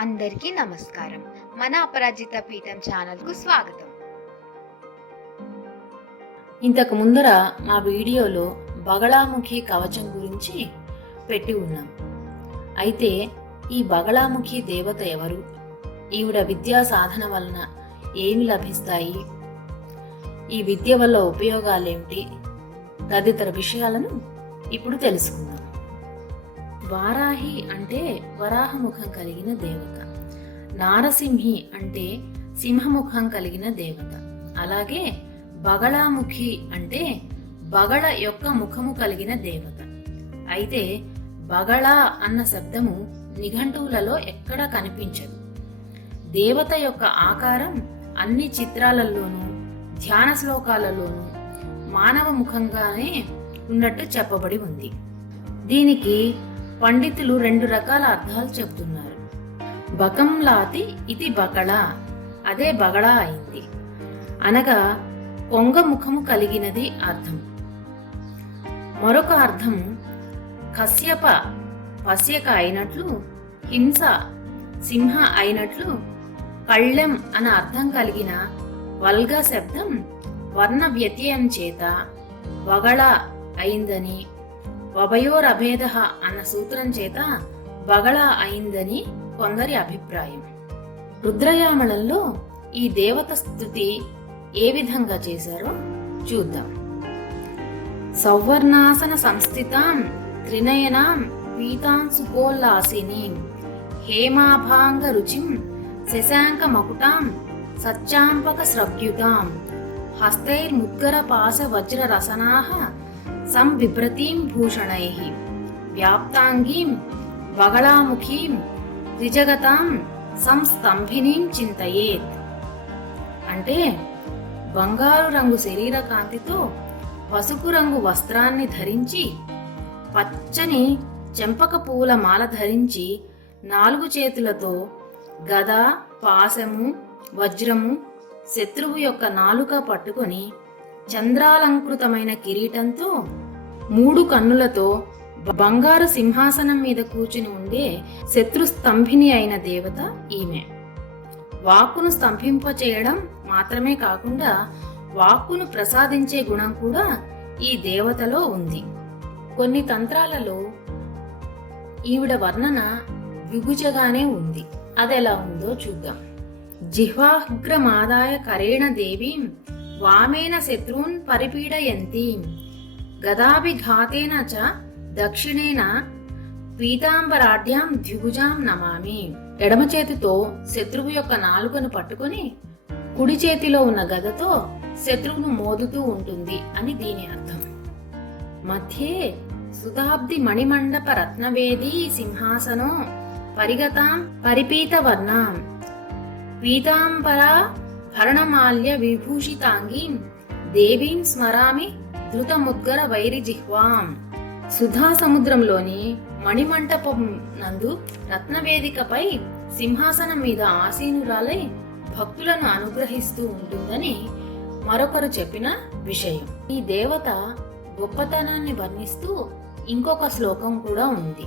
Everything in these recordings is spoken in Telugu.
అందరికీ నమస్కారం. మన అపరాజిత పీఠం ఛానల్కు స్వాగతం. ఇంతకు ముందర మా వీడియోలో బగళాముఖి కవచం గురించి పెట్టి ఉన్నాం. అయితే ఈ బగళాముఖి దేవత ఎవరు, ఈవిడ విద్యా సాధన వలన ఏమి లభిస్తాయి, ఈ విద్య వల్ల ఉపయోగాలేమిటి తదితర విషయాలను ఇప్పుడు తెలుసుకుందాం. వారాహి అంటే వరాహముఖం కలిగిన దేవత, నారసింహి అంటే సింహముఖం కలిగిన దేవత, అలాగే బగళాముఖి అంటే బగళ యొక్క ముఖము కలిగిన దేవత. అయితే బగళ అన్న శబ్దము నిఘంటువులలో ఎక్కడా కనిపించదు. దేవత యొక్క ఆకారం అన్ని చిత్రాలలోనూ ధ్యాన శ్లోకాలలోనూ మానవ ముఖంగానే ఉన్నట్టు చెప్పబడి ఉంది. దీనికి పండితులు రెండు రకాల అర్థాలు చెబుతున్నారు. బకంలాతి ఇది బకళ, అదే బగళ అయింది అనగా కొంగ ముఖము కలిగినది అర్థం. మరొక అర్థం కశ్యప పశ్యక అయినట్లు, హింస సింహ అయినట్లు, కళ్ళెం అన్న అర్థం కలిగిన వల్గ శబ్దం వర్ణ వ్యత్యయం చేత వగళ అయిందని, వభయోరభేద అన్న సూత్రం చేత బగళ అయిందని కొందరి అభిప్రాయం. రుద్రయామళంలో ఈ దేవత స్తుతి ఏ విధంగా చేశారో చూద్దాం. సౌవర్ణాసన సంస్థితాం త్రినయనాం పీతాం సుకోల్లాసినీం హేమాభాంగ రుచిం శశాంక మకుటాం సచ్చాంపక స్రవ్యుతాం హస్తైర్ముద్గర పాశ వజ్ర రసనాః సంవిభ్రతీం భూషణైః వ్యాప్తాంగీం బగళాముఖీం త్రిజగతాం సంస్తంభినీం చింతయేత్. అంటే బంగారు రంగు శరీర కాంతితో పసుపు రంగు వస్త్రాన్ని ధరించి, పచ్చని చెంపక పువ్వుల మాల ధరించి, 4 చేతులతో గద, పాశము, వజ్రము, శత్రువు యొక్క నాలుక పట్టుకొని, చంద్రాలంకృతమైన కిరీటంతో 3 కన్నులతో బంగారు సింహాసనం మీద కూర్చుని ఉండే శత్రుస్తంభిని అయిన దేవత ఈమె. వాక్కును స్తంభింపచేయడం మాత్రమే కాకుండా వాక్కును ప్రసాదించే గుణం కూడా ఈ దేవతలో ఉంది. కొన్ని తంత్రాలలో ఈవిడ వర్ణన విభుజగానే ఉంది. అదెలా ఉందో చూద్దాం. జిహ్వాగ్రమాదాయ కరేణ దేవీం వామేన శత్రూన్ పరిపీడయంతీం గదాభిఘాతేన చ దక్షిణేన పీతాంబరాఢ్యాం ద్విభుజాం నమామి. ఎడమ చేతితో శత్రువు యొక్క నాలుకను పట్టుకొని, కుడి చేతిలో ఉన్న గదతో శత్రువును మోదుతూ ఉంటుంది అని దీని అర్థం. మధ్యే సుతాబ్ది మణిమండప రత్నవేదీ సింహాసనో పరిగతాం పరిపీత వర్ణాం పీతాంబరా భరణమాల్య విభూషితాంగీం దేవీం స్మరామి ధృతముద్గర వైరిజిహ్వాం. సుధా సముద్రంలోని మణిమంటపం నందు రత్నవేదికపై సింహాసనం మీద ఆసీనురాలై భక్తులను అనుగ్రహిస్తూ ఉంటుందని మరొకరు చెప్పిన విషయం. ఈ దేవత గొప్పతనాన్ని వర్ణిస్తూ ఇంకొక శ్లోకం కూడా ఉంది.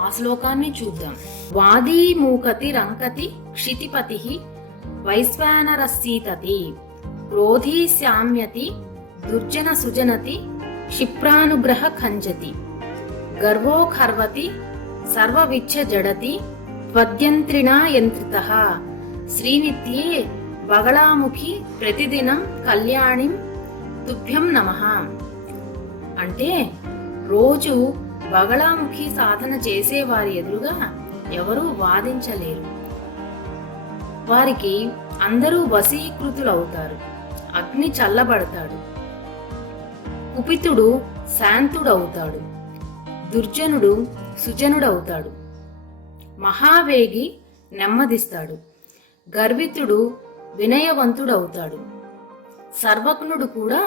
ఆ శ్లోకాన్ని చూద్దాం. వాదీ మూకతి రంకతి క్షితిపతి వైశ్వానరస్సీతతి క్రోధీ శామ్యతి దుర్జన సుజనతి క్షిప్రానుగ్రహ ఖంజతి గర్వోఖర్వతి సర్వవిచ్ఛ జడతి త్వద్యంత్రిణా యంత్రితః శ్రీనిత్యే బగళాముఖి ప్రతిదినం కళ్యాణిం తుభ్యం నమః. అంటే రోజు బగళాముఖి సాధన చేసేవారి ఎదురుగా ఎవరూ వాదించలేరు. వారికి అందరూ వశీకృతులవుతారు. అగ్ని చల్లబడతాడు, కుపితుడు శాంతుడవుతాడు, దుర్జనుడు సుజనుడవుతాడు, మహావేగి నెమ్మదిస్తాడు, గర్వితుడు వినయవంతుడవుతాడు, సర్వజ్ఞుడు కూడా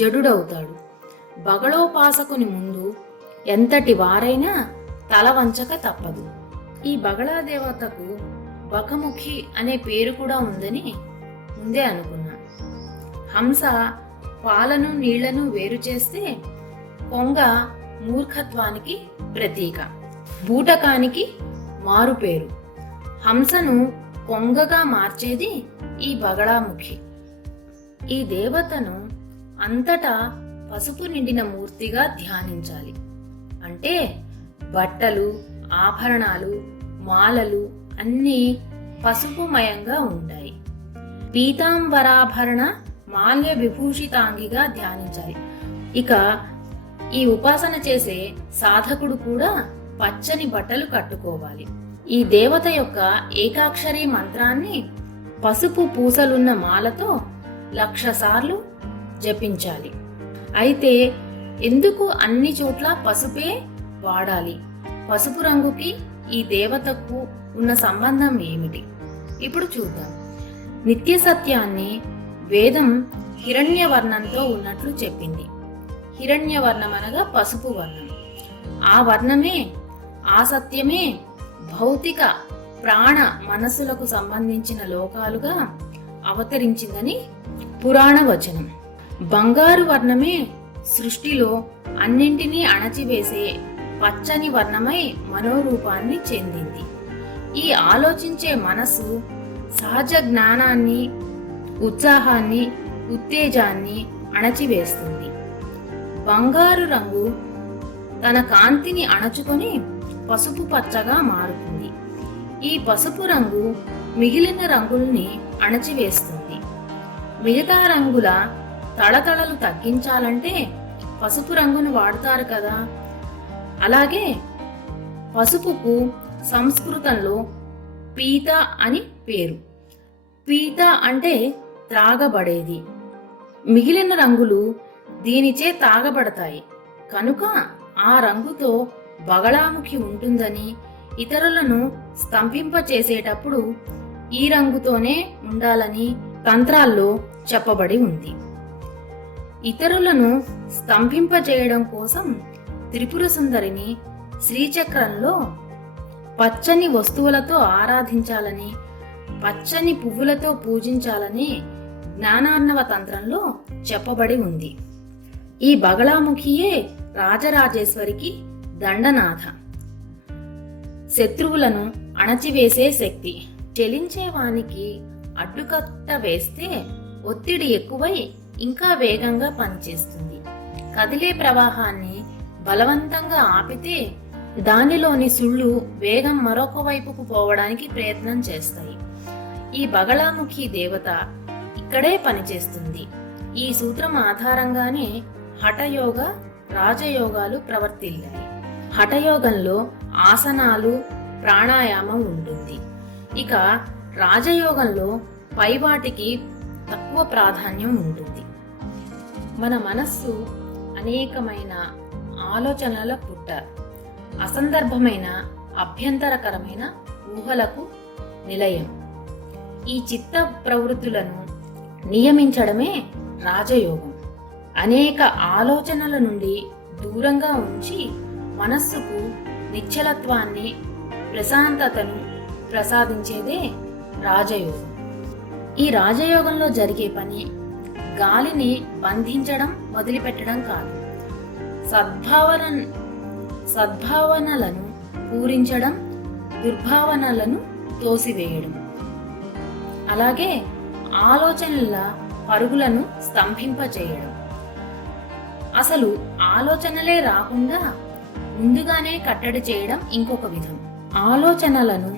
జడుడవుతాడు. బగళోపాసకుని ముందు ఎంతటి వారైనా తల వంచక తప్పదు. ఈ బగళాదేవతకు బకముఖి అనే పేరు కూడా ఉందని ముందే అనుకున్నాం. హంస పాలను నీళ్లను వేరు చేస్తే కొంగ మూర్ఖత్వానికి ప్రతీక, బూటకానికి మారుపేరు. హంసను కొంగగా మార్చేది ఈ బగళాముఖి. ఈ దేవతను అంతటా పసుపు నిండిన మూర్తిగా ధ్యానించాలి. అంటే బట్టలు, ఆభరణాలు, మాలలు అన్నీ పసుపుమయంగా ఉంటాయి. పీతాంబరాభరణ మాల్య విభూషితాంగిగా ధ్యానించాలి. ఇక ఈ ఉపాసన చేసే సాధకుడు కూడా పచ్చని బట్టలు కట్టుకోవాలి. ఈ దేవత యొక్క ఏకాక్షరి మంత్రాన్ని పసుపు పూసలున్న మాలతో 1,00,000 సార్లు జపించాలి. అయితే ఎందుకు అన్ని చోట్ల పసుపే వాడాలి? పసుపు రంగుకి ఈ దేవతకు ఉన్న సంబంధం ఏమిటి? ఇప్పుడు చూద్దాం. నిత్య సత్యాన్ని వేదం హిరణ్యవర్ణంతో ఉన్నట్లు చెప్పింది. హిరణ్యవర్ణం అనగా పసుపు వర్ణం. ఆ వర్ణమే, ఆ సత్యమే భౌతిక ప్రాణ మనస్సులకు సంబంధించిన లోకాలుగా అవతరించిందని పురాణ వచనం. బంగారు వర్ణమే సృష్టిలో అన్నింటినీ అణచివేసే పచ్చని వర్ణమై మనోరూపాన్ని చెందింది. ఈ ఆలోచించే మనసు సహజ జ్ఞానాన్ని, ఉత్సాహాన్ని, ఉత్తేజాన్ని అణచివేస్తుంది. బంగారు రంగు తన కాంతిని అణచుకొని పసుపు పచ్చగా మారుతుంది. ఈ పసుపు రంగు మిగిలిన రంగుల్ని అణచివేస్తుంది. మిగతా రంగుల తళతళలు తగ్గించాలంటే పసుపు రంగును వాడతారు కదా. అలాగే పసుపుకు సంస్కృతంలో పీత అని పేరు. పీత అంటే త్రాగబడేది. మిగిలిన రంగులు దీనిచే తాగబడతాయి. కనుక ఆ రంగుతో బగళాముఖి ఉంటుందని, ఇతరులను స్తంభింపచేసేటప్పుడు ఈ రంగుతోనే ఉండాలని తంత్రాల్లో చెప్పబడి ఉంది. ఇతరులను స్తంభింపచేయడం కోసం త్రిపుర సుందరిని శ్రీచక్రంలో పచ్చని వస్తువులతో ఆరాధించాలని, పచ్చని పువ్వులతో పూజించాలని జ్ఞానార్ణవ తంత్రంలో చెప్పబడి ఉంది. ఈ బగళాముఖియే రాజరాజేశ్వరికి దండనాథ. శత్రువులను అణచివేసే శక్తి. చెలించేవానికి అడ్డుకట్ట వేస్తే ఒత్తిడి ఎక్కువై ఇంకా వేగంగా పనిచేస్తుంది. కదిలే ప్రవాహాన్ని బలవంతంగా ఆపితే దానిలోని సుళ్ళు వేగం మరొక వైపుకు పోవడానికి ప్రయత్నం చేస్తాయి. ఈ బగళాముఖి దేవత ఇక్కడే పనిచేస్తుంది. ఈ సూత్రం ఆధారంగానే హఠయోగ, రాజయోగాలు ప్రవర్తిల్లాయి. హఠయోగంలో ఆసనాలు, ప్రాణాయామం ఉంటుంది. ఇక రాజయోగంలో పైవాటికి తక్కువ ప్రాధాన్యం ఉంటుంది. మన మనస్సు అనేకమైన ఆలోచనల పుట్ట, అసందర్భమైన, అభ్యంతరకరమైన ఊహలకు నిలయం. ఈ చిత్త ప్రవృత్తులను నియమించడమే రాజయోగం. అనేక ఆలోచనల నుండి దూరంగా ఉంచి మనస్సుకు నిశ్చలత్వాన్ని, ప్రశాంతతను ప్రసాదించేదే రాజయోగం. ఈ రాజయోగంలో జరిగే పని గాలిని బంధించడం, వదిలిపెట్టడం కాదు. సద్భావనలను పూరించడం, దుర్భావనలను తోసివేయడం. అలాగే ఆలోచనల పరుగులను స్తంభింపచేయడం. అసలు ఆలోచనలే రాకుండా ముందుగానే కట్టడి చేయడం ఇంకొక విధం. ఆలోచనలను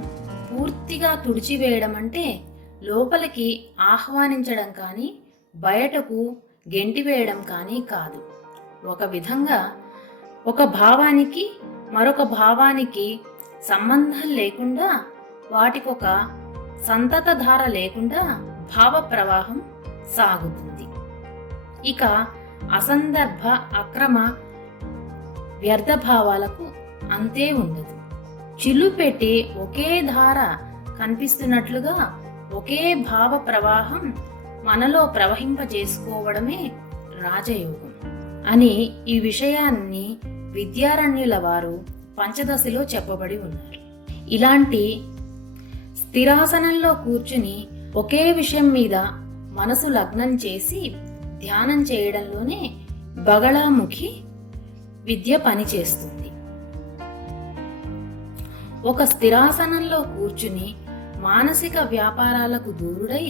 పూర్తిగా తుడిచివేయడం అంటే లోపలికి ఆహ్వానించడం కానీ, బయటకు గెంటివేయడం కానీ కాదు. ఒక విధంగా ఒక భావానికి మరొక భావానికి సంబంధం లేకుండా, వాటికొక సంతత ధార లేకుండా భావ ప్రవాహం సాగుతుంది. ఇక అసందర్భ, అక్రమ, వ్యర్థ భావాలకు అంతే ఉండదు. చిల్లు పెట్టి ఒకే ధార కనిపిస్తున్నట్లుగా ఒకే భావ ప్రవాహం మనలో ప్రవహింపజేసుకోవడమే రాజయోగం అని ఈ విషయాన్ని విద్యారణ్యుల వారు పంచదశలో చెప్పబడి ఉన్నారు. ఇలాంటి స్థిరాసనంలో కూర్చుని ఒకే విషయం మీద మనసు లగ్నం చేసి ధ్యానం చేయడంలోనే బగళాముఖి విద్య పనిచేస్తుంది. ఒక స్థిరాసనంలో కూర్చుని మానసిక వ్యాపారాలకు దూరుడై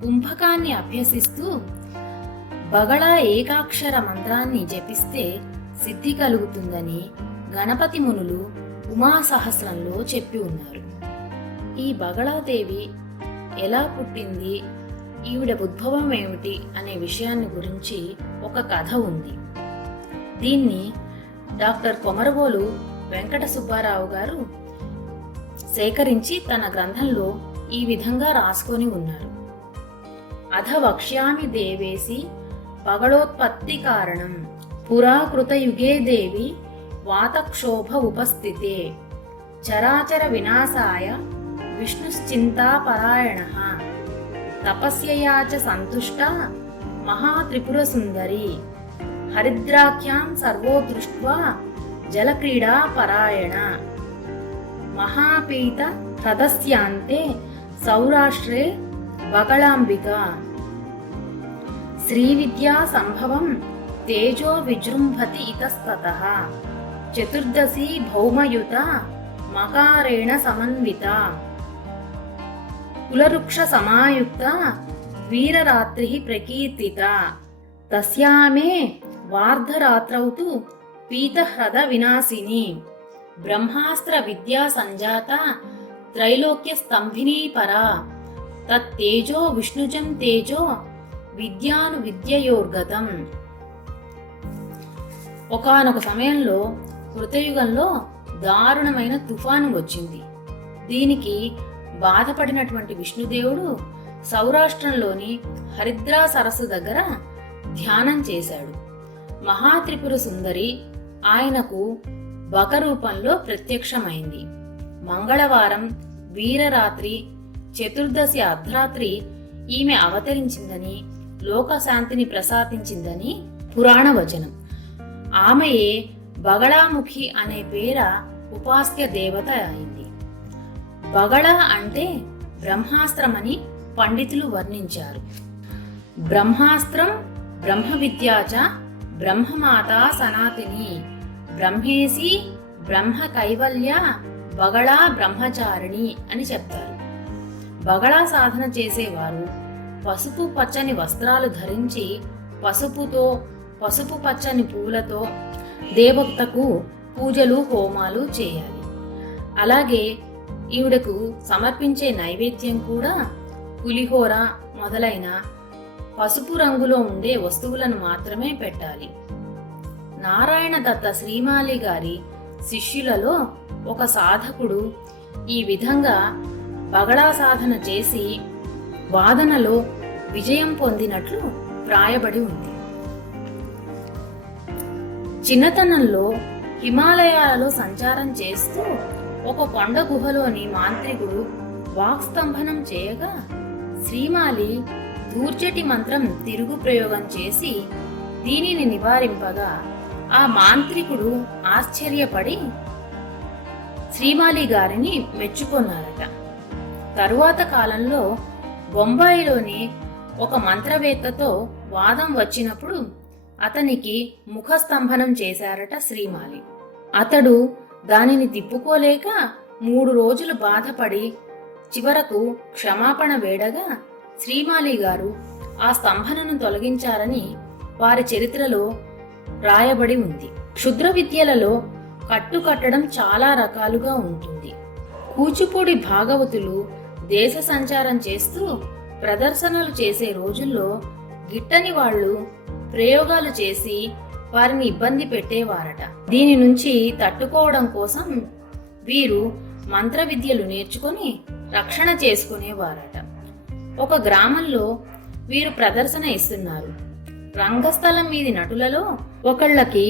కుంభకాన్ని అభ్యసిస్తూ బగళ ఏకాక్షర మంత్రాన్ని జపిస్తే సిద్ధి కలుగుతుందని గణపతి మునులు ఉమా సహస్రంలో చెప్పి ఉన్నారు. ఈ బగళాదేవి ఎలా పుట్టింది, ఈవిడ ఉద్భవం ఏమిటి అనే విషయాన్ని గురించి ఒక కథ ఉంది. దీన్ని డాక్టర్ కొమరవోలు వెంకట సుబ్బారావు గారు సేకరించి తన గ్రంథంలో ఈ విధంగా రాసుకొని ఉన్నారు. అధ వక్ష్యామి దేవేసి పగళోత్పత్తి కారణం పురాకృత యుగే దేవి వాతక్షోభ ఉపస్థితే చరాచర వినాశాయ విష్ణుశ్చింతాపరాయణః తపస్యయా చ సంతుష్టా మహాత్రిపురసుందరి హరిద్రాఖ్యాం సర్వో దృష్ట్వా జలక్రీడా పరాయణ మహాపీత హ్రదస్యాంతే సౌరాష్ట్రే బగళాంబిక శ్రీవిద్యా సంభవం తేజో విజృంభతి ఇతస్తతః చతుర్దశి భౌమయుత మకారేణ సమన్విత కులవృక్ష సమాయుక్త వీరరాత్రి ప్రకీర్తిత తస్యామే వార్ధరాత్రౌ తు పీతహ్రద వినాశిని బ్రహ్మాస్త్ర విద్యా సంజాత త్రైలోక్య స్తంభినీ పరా తత్తేజో విష్ణుజం తేజో విద్యాను విద్యయోర్గతం. ఒకానొక సమయంలో కృతయుగంలో దారుణమైన తుఫాను వచ్చింది. దీనికి బాధపడినటువంటి విష్ణుదేవుడు సౌరాష్ట్రంలోని హరిద్రా సరస్సు దగ్గర ధ్యానం చేశాడు. మహాత్రిపుర సుందరి ఆయనకు బక రూపంలో ప్రత్యక్షమైంది. మంగళవారం వీరరాత్రి చతుర్దశి అర్ధరాత్రి ఈమె అవతరించిందని, లోకశాంతిని ప్రసాదించిందని పురాణ వచనం. ఆమెయే బగళాముఖి అనే పేర ఉపాస్య దేవత అయింది. బగళ అంటే బ్రహ్మాస్త్రమని పండితులు వర్ణించారు. బ్రహ్మాస్త్రం బ్రహ్మ విద్యాచ బ్రహ్మమాత సనాతిని బ్రహ్మేసి బ్రహ్మ కైవల్య బగళా బ్రహ్మచారిణి అని చెప్తారు. బగళా సాధన చేసేవారు పసుపు పచ్చని వస్త్రాలు ధరించి పసుపుతో, పసుపు పచ్చని పూలతో దేవతకు పూజలు హోమాలు చేయాలి. అలాగే ఈవిడకు సమర్పించే నైవేద్యం కూడా పులిహోర మొదలైన పసుపు రంగులో ఉండే వస్తువులను మాత్రమే పెట్టాలి. నారాయణ దత్త శ్రీమాలి గారి శిష్యులలో ఒక సాధకుడు ఈ విధంగా బగళా సాధన చేసి వాదనలో విజయం పొందినట్లు వ్రాయబడి ఉంది. చిన్నతనంలో హిమాలయాలలో సంచారం చేస్తూ ఒక కొండ గుహలోని మాంత్రికుడు వాక్స్తంభనం చేయగా శ్రీమాలి దూర్జటి మంత్రం తిరుగు ప్రయోగం చేసి దీనిని నివారింపగా ఆ మాంత్రికుడు ఆశ్చర్యపడి శ్రీమాలి గారిని మెచ్చుకున్నారట. తరువాత కాలంలో బొంబాయిలోని ఒక మంత్రవేత్తతో వాదం వచ్చినప్పుడు అతనికి ముఖస్తంభనం చేశారట శ్రీమాలి. అతడు దానిని తిప్పుకోలేక 3 రోజులు బాధపడి చివరకు క్షమాపణ వేడగా శ్రీమాలి గారు ఆ స్తంభనను తొలగించారని వారి చరిత్రలో రాయబడి ఉంది. క్షుద్ర విద్యలలో కట్టుకట్టడం చాలా రకాలుగా ఉంటుంది. కూచిపూడి భాగవతులు దేశ సంచారం చేస్తూ ప్రదర్శనలు చేసే రోజుల్లో గిట్టని వాళ్ళు ప్రయోగాలు చేసి వారిని ఇబ్బంది పెట్టేవారట. దీని నుంచి తట్టుకోవడం కోసం వీరు మంత్ర విద్యలు నేర్చుకొని రక్షణ చేసుకునేవారట. ఒక గ్రామంలో వీరు ప్రదర్శన ఇస్తున్నారు. రంగస్థలం మీది నటులలో ఒకళ్ళకి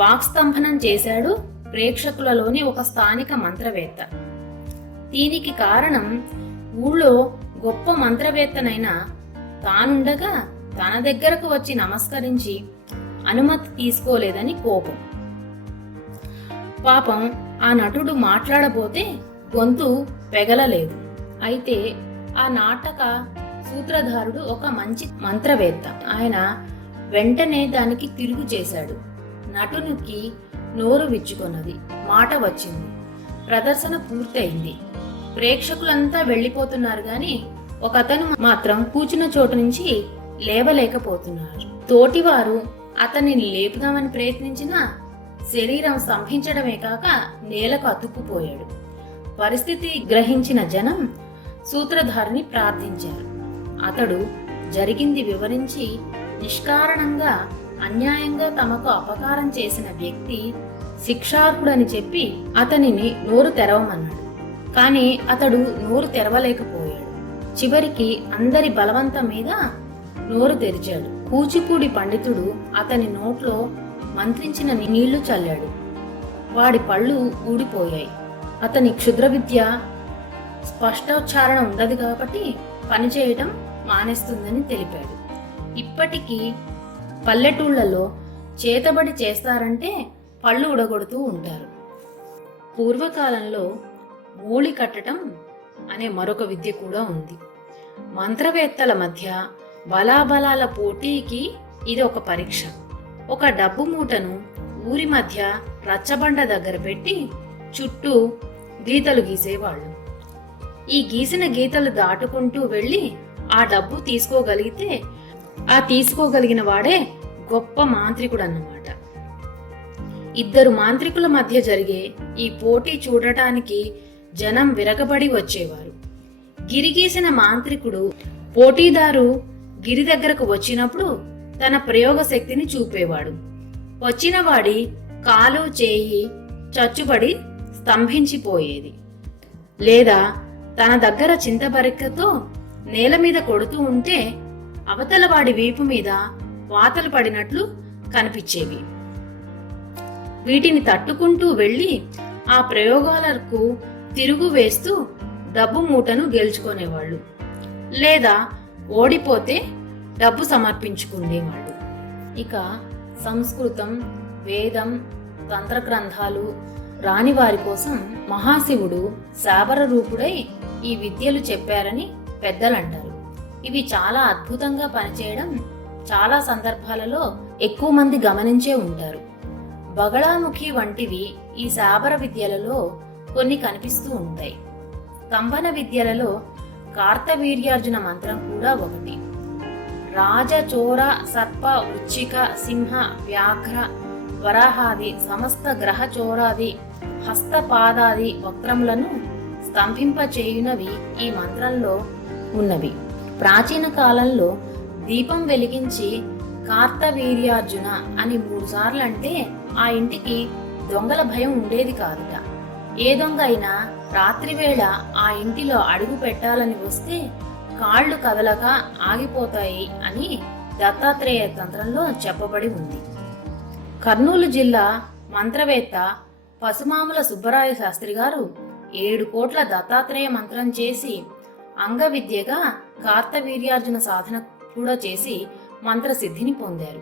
వాక్స్తంభనం చేశాడు ప్రేక్షకులలోని ఒక స్థానిక మంత్రవేత్త. దీనికి కారణం ఊళ్ళో గొప్ప మంత్రవేత్తనైన తానుండగా తన దగ్గరకు వచ్చి నమస్కరించి అనుమతి తీసుకోలేదని కోపం. పాపం ఆ నటుడు మాట్లాడబోతే గొంతు పెగలలేదు. అయితే ఆ నాటక సూత్రధారుడు ఒక మంచి మంత్రవేత్త. ఆయన వెంటనే దానికి తిరుగు చేశాడు. నటునికి నోరు విచ్చుకొన్నది, మాట వచ్చింది. ప్రదర్శన పూర్తయింది. ప్రేక్షకులంతా వెళ్ళిపోతున్నారు గాని ఒకతను మాత్రం కూర్చున్న చోటు నుంచి లేవలేకపోతున్నారు. తోటివారు అతనిని లేపుదామని ప్రయత్నించినా శరీరం స్తంభించడమే కాక నేలకు అతుక్కుపోయాడు. పరిస్థితి గ్రహించిన జనం సూత్రధారిని ప్రార్థించారు. అతడు జరిగింది వివరించి నిష్కారణంగా అన్యాయంగా తమకు అపకారం చేసిన వ్యక్తి శిక్షార్హుడని చెప్పి అతనిని నోరు తెరవమన్నాడు. కానీ అతడు నోరు తెరవలేకపోయాడు. చివరికి అందరి బలవంతం మీద నోరు తెరిచాడు. కూచిపూడి పండితుడు అతని నోట్లో మంత్రించిన నీళ్లు చల్లాడు. వాడి పళ్ళు ఊడిపోయాయి. అతని క్షుద్ర విద్య స్పష్టోచ్చారణ ఉండదు కాబట్టి పనిచేయటం మానేస్తుందని తెలిపాడు. ఇప్పటికీ పల్లెటూళ్లలో చేతబడి చేస్తారంటే పళ్ళు ఉడగొడుతూ ఉంటారు. పూర్వకాలంలో మూలి కట్టడం అనే మరొక విద్య కూడా ఉంది. మంత్రవేత్తల మధ్య బలాబలాల పోటీకి ఇది ఒక పరీక్ష. ఒక డబ్బు మూటను ఊరి మధ్య రచ్చబండ దగ్గర పెట్టి చుట్టూ గీతలు గీసేవాళ్ళు. ఈ గీసిన గీతలు దాటుకుంటూ వెళ్ళి ఆ డబ్బు తీసుకోగలిగితే ఆ తీసుకోగలిగిన వాడే గొప్ప మాంత్రికుడు అన్నమాట. ఇద్దరు మాంత్రికుల మధ్య జరిగే ఈ పోటీ చూడటానికి జనం విరగబడి వచ్చేవారు. గిరిగీసిన మాంత్రికుడు పోటీదారు గిరి దగ్గరకు వచ్చినప్పుడు తన ప్రయోగ శక్తిని చూపేవాడు. వచ్చిన వాడి కాలు చేయి చచ్చుబడి స్తంభించిపోయేది. లేదా తన దగ్గర చింతబరికతో నేల మీద కొడుతూ ఉంటే అవతల వాడి వీపు మీద వాతలు పడినట్లు కనిపించేవి. వీటిని తట్టుకుంటూ వెళ్లి ఆ ప్రయోగాలకు తిరుగు వేస్తూ డబ్బు మూటను గెలుచుకునేవాళ్ళు. లేదా ఓడిపోతే డబ్బు సమర్పించుకునేవాళ్ళు. ఇక సంస్కృతం, వేదం, తంత్ర గ్రంథాలు రాని వారి కోసం మహాశివుడు శాబర రూపుడై ఈ విద్యలు చెప్పారని పెద్దలంటారు. ఇవి చాలా అద్భుతంగా పనిచేయడం చాలా సందర్భాలలో ఎక్కువ మంది గమనించే ఉంటారు. బగళాముఖి వంటివి ఈ శాబర విద్యలలో కొన్ని కనిపిస్తూ ఉంటాయి. స్తంభన విద్యలలో కార్తవీర్యార్జున మంత్రం కూడా ఒకటి. రాజ, చోర, సర్ప, వృచ్చిక, సింహ, వ్యాఘ్ర, వరాహాది సమస్త గ్రహ చోరాది హస్తపాదాది వక్రములను స్తంభింపచేయునవి ఈ మంత్రంలో ఉన్నవి. ప్రాచీన కాలంలో దీపం వెలిగించి కార్తవీర్యార్జున అని 3 సార్లు అంటే ఆ ఇంటికి దొంగల భయం ఉండేది కాదుట. ఏ దొంగ అయినా రాత్రివేళ ఆ ఇంటిలో అడుగు పెట్టాలని వస్తే కాళ్ళు కదలక ఆగిపోతాయి అని దత్తాత్రేయ తంత్రంలో చెప్పబడి ఉంది. కర్నూలు జిల్లా మంత్రవేత్త పసుమాముల సుబ్బరాయ శాస్త్రి గారు 7 కోట్ల దత్తాత్రేయ మంత్రం చేసి అంగవిద్యగా కార్తవీర్యార్జున సాధన కూడా చేసి మంత్రసిద్ధిని పొందారు.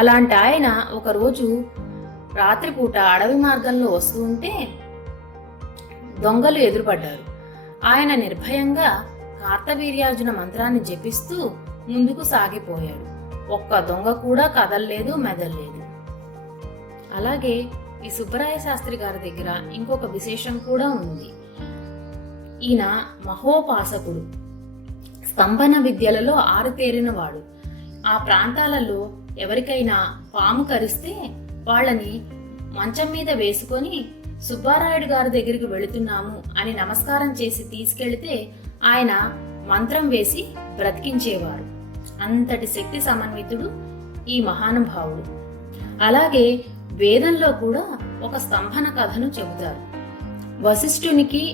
అలాంటి ఆయన ఒకరోజు రాత్రిపూట అడవి మార్గంలో వస్తూ ఉంటే దొంగలు ఎదురుపడ్డారు. ఆయన నిర్భయంగా కార్తవీర్యార్జున మంత్రాన్ని జపిస్తూ ముందుకు సాగిపోయాడు. ఒక్క దొంగ కూడా కదల్లేదు, మెదల్లేదు. అలాగే ఈ సుబ్బరాయ శాస్త్రి గారి దగ్గర ఇంకొక విశేషం కూడా ఉంది. ఈయన మహోపాసకుడు, స్తంభన విద్యలలో ఆరితేరినవాడు. ఆ ప్రాంతాలలో ఎవరికైనా పాము కరిస్తే వాళ్ళని మంచం మీద వేసుకొని సుబ్బారాయుడు గారి దగ్గరికి వెళుతున్నాము అని నమస్కారం చేసి తీసుకెళ్తే ఆయన మంత్రం వేసి బ్రతికించేవారు. అంతటి శక్తి సమన్వితుడు ఈ మహానుభావుడు. అలాగే వేదంలో కూడా ఒక స్తంభన కథను చెబుతారు. వశిష్ఠునికి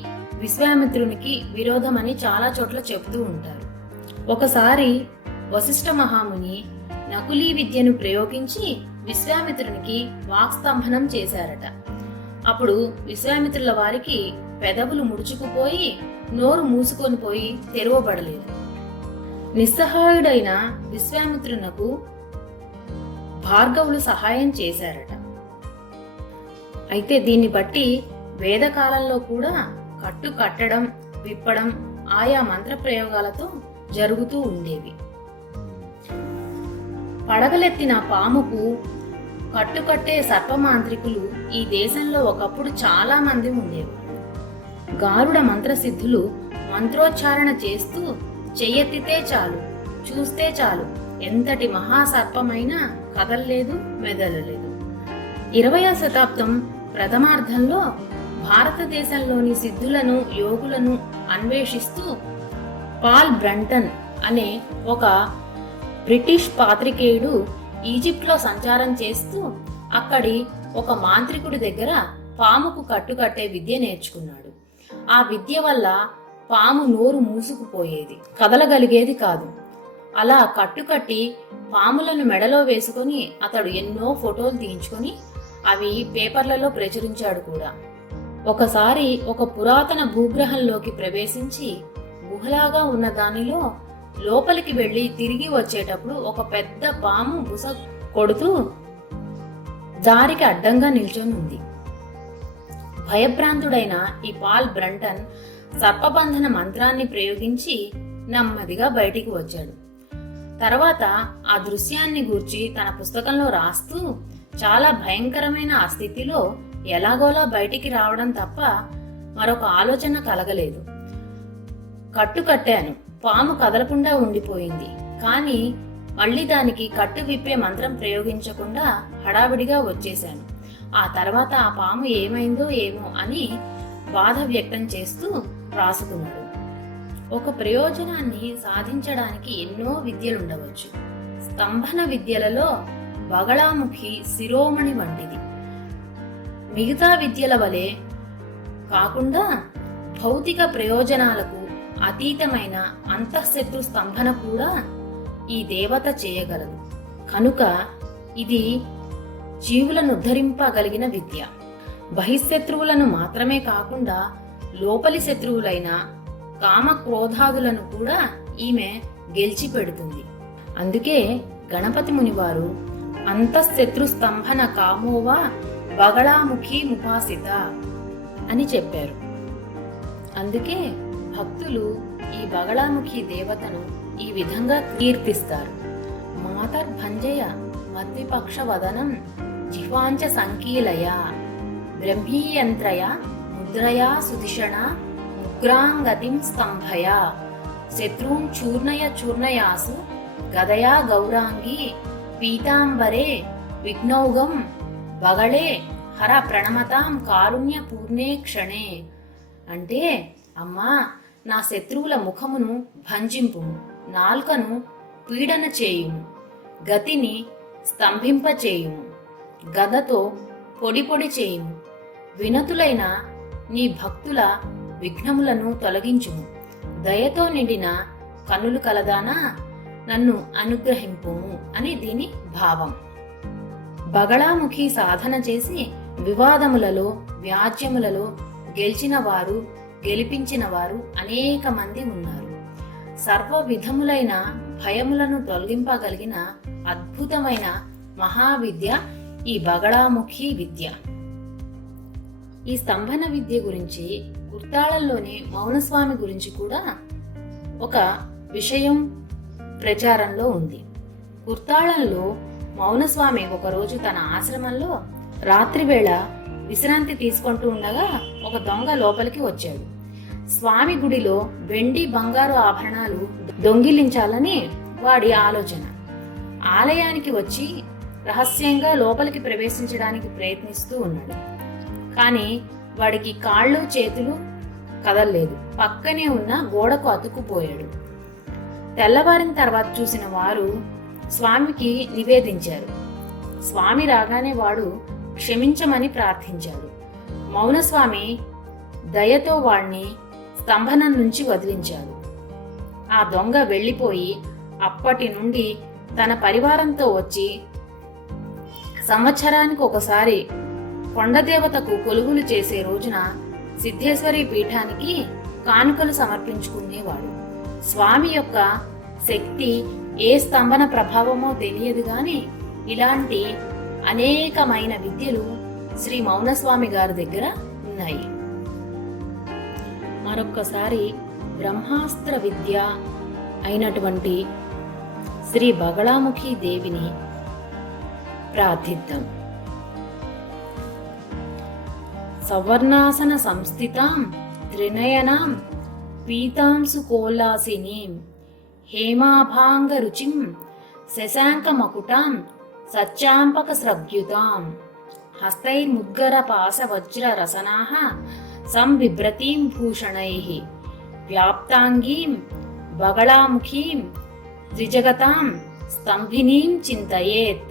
విశ్వామిత్రునికి విరోధమని చాలా చోట్ల చెబుతూ ఉంటారు. ఒకసారి వశిష్ఠ మహాముని నకులీ విద్యను ప్రయోగించి విశ్వామిత్రునికి వాక్స్తంభనం చేశారట. అప్పుడు విశ్వామిత్రుల వారికి పెదవులు ముడుచుకుపోయి నోరు మూసుకొని పోయి తెరవబడలేదు. నిస్సహాయుడైన విశ్వామిత్రునకు భార్గవులు సహాయం చేశారట. అయితే దీన్ని బట్టి వేదకాలంలో కూడా కట్టు కట్టడం, విప్పడం ఆయా మంత్ర ప్రయోగాలతో జరుగుతూ ఉండేవి. పడగలెత్తిన పాముకు కట్టుకట్టే సర్పమాంత్రికులు ఈ దేశంలో ఒకప్పుడు చాలా మంది ఉండేవారు. గారుడ మంత్రసిద్ధులు మంత్రోచ్చారణ చేస్తూ చెయ్యెత్తితే చాలు, చూస్తే చాలు, ఎంతటి మహాసర్పమైనా కదల్లేదు, మెదలలేదు. 20వ శతాబ్దం ప్రథమార్థంలో భారతదేశంలోని సిద్ధులను, యోగులను అన్వేషిస్తూ పాల్ బ్రంటన్ అనే ఒక బ్రిటిష్ పాత్రికేయుడు ఈజిప్ట్లో సంచారం చేస్తూ అక్కడి ఒక మాంత్రికుడి దగ్గర పాముకు కట్టుకట్టే విద్య నేర్చుకున్నాడు. ఆ విద్య వల్ల పాము నోరు మూసుకుపోయేది, కదలగలిగేది కాదు. అలా కట్టుకట్టి పాములను మెడలో వేసుకొని అతడు ఎన్నో ఫోటోలు తీయించుకొని అవి పేపర్లలో ప్రచురించాడు కూడా. ఒకసారి ఒక పురాతన భూగ్రహంలోకి ప్రవేశించి గుహలాగా ఉన్న దానిలో లోపలికి వెళ్లి తిరిగి వచ్చేటప్పుడు ఒక పెద్ద పాము బుస కొడుతూ దారికి అడ్డంగా నిల్చొని ఉంది. భయభ్రాంతుడైన ఈ పాల్ బ్రంటన్ సర్పబంధన మంత్రాన్ని ప్రయోగించి నెమ్మదిగా బయటికి వచ్చాడు. తర్వాత ఆ దృశ్యాన్ని గూర్చి తన పుస్తకంలో రాస్తూ చాలా భయంకరమైన ఆ స్థితిలో ఎలాగోలా బయటికి రావడం తప్ప మరొక ఆలోచన కలగలేదు. కట్టు కట్టాను, పాము కదలకుండా ఉండిపోయింది, కానీ మళ్ళీ దానికి కట్టు విప్పే మంత్రం ప్రయోగించకుండా హడావిడిగా వచ్చేశాను. ఆ తర్వాత ఆ పాము ఏమైందో ఏమో అని బాధ వ్యక్తం చేస్తూ రాసుకున్నాడు. ఒక ప్రయోజనాన్ని సాధించడానికి ఎన్నో విద్యలుండవచ్చు. స్తంభన విద్యలలో బగళాముఖి శిరోమణి వంటిది. మిగతా విద్యల వలె కాకుండా భౌతిక ప్రయోజనాలకు అతీతమైన అంతఃశత్రు స్తంభన కూడా ఈ దేవత చేయగలదు. కనుక ఇది జీవులను ఉద్ధరింపగలిగిన విద్య. బహిశత్రువులను మాత్రమే కాకుండా లోపలి శత్రువులైన కామ క్రోధాదులను కూడా ఈమె గెలిచి పెడుతుంది. అందుకే గణపతి మునివారు అంతఃశత్రు స్తంభన కామోవా బగళాముఖి ముపాసిత అని చెప్పారు. అందుకే భక్తులు ఈ బగళాముఖి దేవతను ఈ విధంగా కీర్తిస్తారు. మాతర్భంజయ మద్విపక్ష వదనం జిహ్వాంచ సంకీలయ బ్రహ్మీయంత్రయ ముద్రయా సుధిషణ ఉగ్రాంగతిం స్తంభయ శత్రూన్ చూర్ణయ చూర్ణయాసు గదయా గౌరాంగి పీతాంబరే విఘ్నౌగం బగళే హర ప్రణమతాం కారుణ్య పూర్ణే క్షణే. అంటే అమ్మా, నా శత్రువుల ముఖమును భంజింపుము, నాల్కను పీడన చేయుము, గతిని స్తంభింపచేయుము, గదతో పొడి పొడి చేయుము, వినతులైన నీ భక్తుల విఘ్నములను తొలగించుము, దయతో నిండిన కన్నులు కలదానా నన్ను అనుగ్రహింపుము అని దీని భావం. బగళాముఖి సాధన చేసి వివాదములలో వ్యాజ్యములలో గెలిచిన వారు, గెలిపించిన వారు అనేక మంది ఉన్నారు. సర్వ విధములైన భయములను తొలగింపగలిగిన అద్భుతమైన మహావిద్య ఈ బగళాముఖి విద్య. ఈ స్తంభన విద్య గురించి గుర్తాళంలోని మౌనస్వామి గురించి కూడా ఒక విషయం ప్రచారంలో ఉంది. గుర్తాళంలో మౌనస్వామి ఒకరోజు తన ఆశ్రమంలో రాత్రివేళ విశ్రాంతి తీసుకుంటూ ఉండగా ఒక దొంగ లోపలికి వచ్చాడు. స్వామి గుడిలో వెండి బంగారు ఆభరణాలు దొంగిలించాలని వాడి ఆలోచన. ఆలయానికి వచ్చి రహస్యంగా లోపలికి ప్రవేశించడానికి ప్రయత్నిస్తూ ఉన్నాడు. కానీ వాడికి కాళ్ళు చేతులు కదల్లేదు. పక్కనే ఉన్న గోడకు అతుక్కుపోయాడు. తెల్లవారిన తర్వాత చూసిన వారు స్వామికి నివేదించారు. స్వామి రాగానే వాడు క్షమించమని ప్రార్థించాడు. మౌనస్వామి దయతో వాణ్ణి స్తంభనం నుంచి వదిలించాడు. ఆ దొంగ వెళ్లిపోయి అప్పటి నుండి తన పరివారంతో వచ్చి సంవత్సరానికి ఒకసారి కొండదేవతకు కొలువులు చేసే రోజున సిద్ధేశ్వరి పీఠానికి కానుకలు సమర్పించుకునేవాడు. స్వామి యొక్క శక్తి ఏ స్తంభన ప్రభావమో తెలియదు గాని ఇలాంటి అనేకమైన విద్యలు శ్రీ మౌనస్వామి గారి దగ్గర ఉన్నాయి. మరొక్కసారి బ్రహ్మాస్త్ర విద్య అయినటువంటి శ్రీ బగళాముఖి దేవిని ప్రార్థిద్దాం. సవర్ణాసన సంస్థితాం త్రినయనాం పీతాంశుకోల్లాసినీం హేమాభాంగరుచిం శశాంకమకుటాం సచ్చాంపకస్రగ్యుతాం హస్తైర్ముద్గరపాశవజ్రరసనాః సంబిభ్రతీం భూషణైః వ్యాప్తాంగీం బగళాముఖీం త్రిజగతాం స్తంభినీం చింతయేత్.